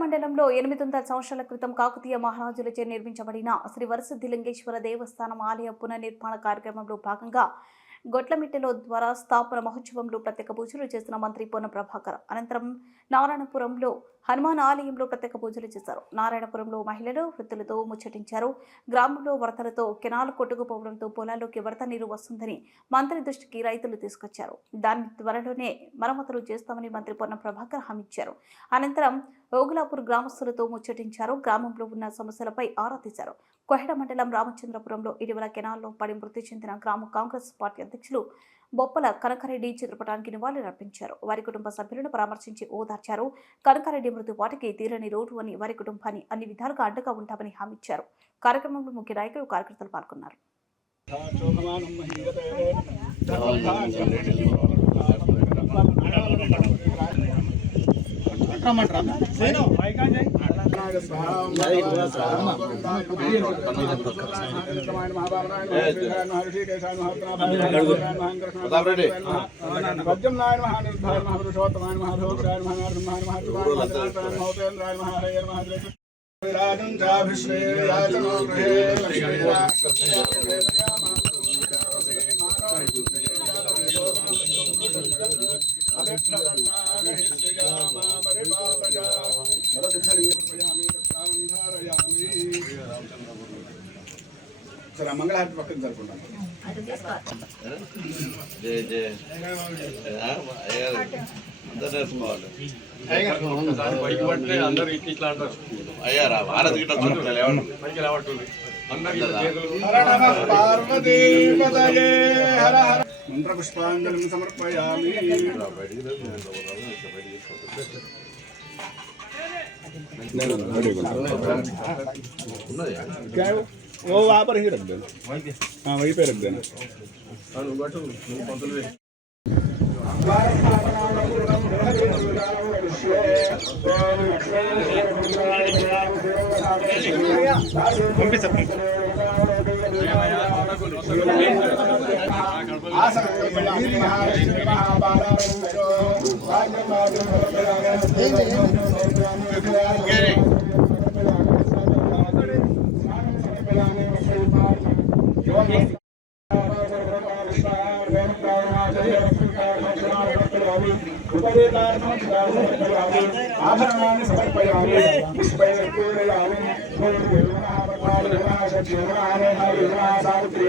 మండలంలో 800 సంవత్సరాల క్రితం కాకతీయ మహారాజులచే నిర్మించబడిన శ్రీ వరసిద్ధిలింగేశ్వర దేవస్థానం ఆలయ పునర్నిర్మాణ కార్యక్రమంలో భాగంగా గొట్లమిట్టెలో ద్వారా స్థాపన మహోత్సవంలో ప్రత్యేక పూజలు చేసిన మంత్రి పొన్నం ప్రభాకర్ అనంతరం నారాయణపురంలో హనుమాన్ ఆలయంలో ప్రత్యేక పూజలు చేశారు. నారాయణపురంలో మహిళలు వృద్ధులతో ముచ్చటించారు. గ్రామంలో వరదలతో కెనాల్ కొట్టుకుపోవడంతో పొలాల్లోకి వరద నీరు వస్తుందని మంత్రి దృష్టికి రైతులు తీసుకొచ్చారు. దాన్ని త్వరలోనే మరమ్మతులు చేస్తామని మంత్రి పొన్నం ప్రభాకర్ హామీ ఇచ్చారు. అనంతరం ఓగులాపూర్ గ్రామస్తులతో ముచ్చటించారు. గ్రామంలో ఉన్న సమస్యలపై ఆరా తీశారు. కొహెడ మండలం రామచంద్రపురంలో ఇటీవల కెనాల్లో పడి మృతి చెందిన గ్రామ కాంగ్రెస్ పార్టీ అధ్యక్షులు బొప్పల కనకారెడ్డి చిత్రపటానికి నివాళులర్పించారు. వారి కుటుంబ సభ్యులను పరామర్శించి ఓదార్చారు. కనకారెడ్డి మృతి వాటికి తీరని రోడ్డు అని వారి కుటుంబాన్ని అన్ని విధాలుగా అండగా ఉంటామని హామీ ఇచ్చారు. కార్యక్రమంలో ముఖ్య నాయకులు కార్యకర్తలు పాల్గొన్నారు. సరే మంగళహారతి పక్కన జరుపుకుంటాం. మంత్ర పుష్పాంజలిం సమర్పయామి. वो वहाँ पर ही रख देना. हाँ वहीं पे रख देना. आभरणानि समर्पयामि. पुष्पैः पूजयामि. सावित्री